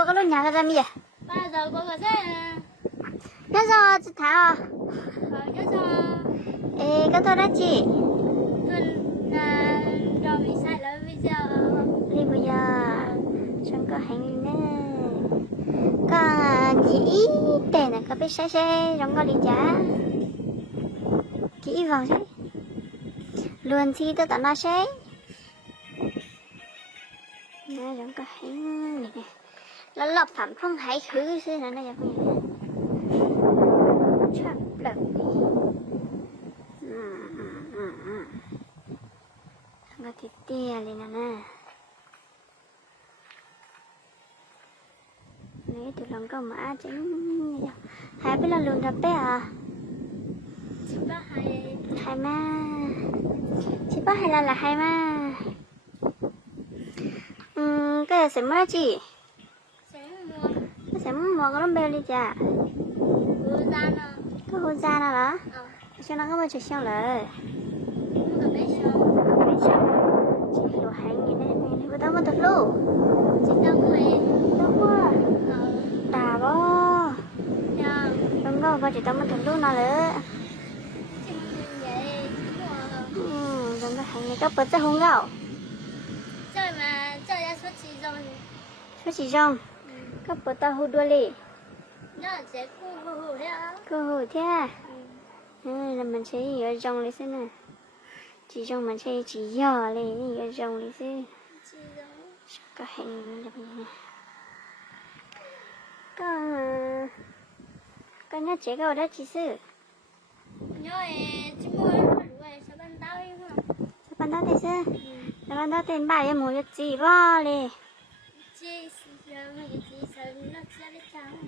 có cái lúc nhà cái ra mi à? Bây giờ có cái gì? Nhớ giờ chị thả à? Nhớ giờ. Ê, cái tôi đó chị. Tuần là rồi mình sai lỡ bây giờ. Đi bây giờ. Chẳng có hành nữa. Còn chị ý tên là có biết sai sai, không có đi trả. Chị ý vòng đấy. Luôn thì tôi tao nói sai. Nó không có hành này nè. Nó lọc phẩm không hay khứ xưa nó vậy không nhỉ? Chắc lợn đi. Nó thịt tia lên nè. Lấy từ lòng câu mã chính hai biết là lùn đập bé à? Chỉ có hai ma. Chỉ có hai là hai ma. Cái này sẽ mua chị. Sẽ mua cái lông bèo đi chả. Cái hồ da nào đó? Cho nó có một chút xíu lại. Chị đồ hành như này này, bữa tao có thật luôn. Chị đâu quên. Đâu quá. Đà bó. Đúng rồi, và chị tao có thật luôn nào nữa. Giống cái hành này các bớt ra không gạo. Chơi mà chơi ra suốt chỉ rồi. Suốt chỉ trong. Các bớt tao hút đua lì. Nó sẽ cô hù thế á. Cô hút thế à? Là mình sẽ ở trong lấy xem nè. Chỉ trong mình sẽ chỉ dò lên ở trong lấy xem. Có hành đẹp như con nhớ chế cầu đó chị sư. Nhớ chị mua rồi sao ban tao đi không? Sao ban đó thế sư? Sao ban đó tên bài em mua chị vào đi. Chị giờ mà chị sợ nó sẽ đi chăng?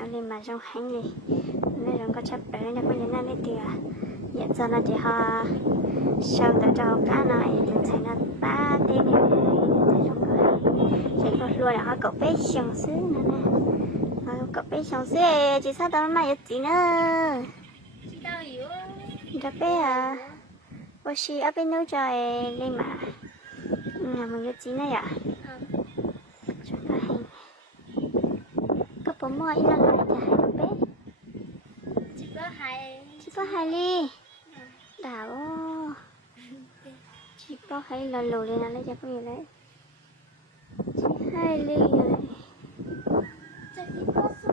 Ở đây mà trong hành đi. Nên rồi có chấp bé này có những năm đi tiệt. Hiện giờ là chỉ họ sau đó cho cá này thì sẽ là 3 tiếng này trong cái chỉ có luôn là họ cậu bé xong xứ nè nè cậu bé xong xứ chỉ sao tao mày gì nữa Chị đâu hiểu? đứa bé à bố chị ở bênนู้cho lên mà mình có gì nữa à cho cái hành có bố mua ít là lại cho hai đứa bé chỉ có hai ly đảo chỉ có hai lần lùi lên lấy cho có gì đấy chỉ hai ly rồi Chị có số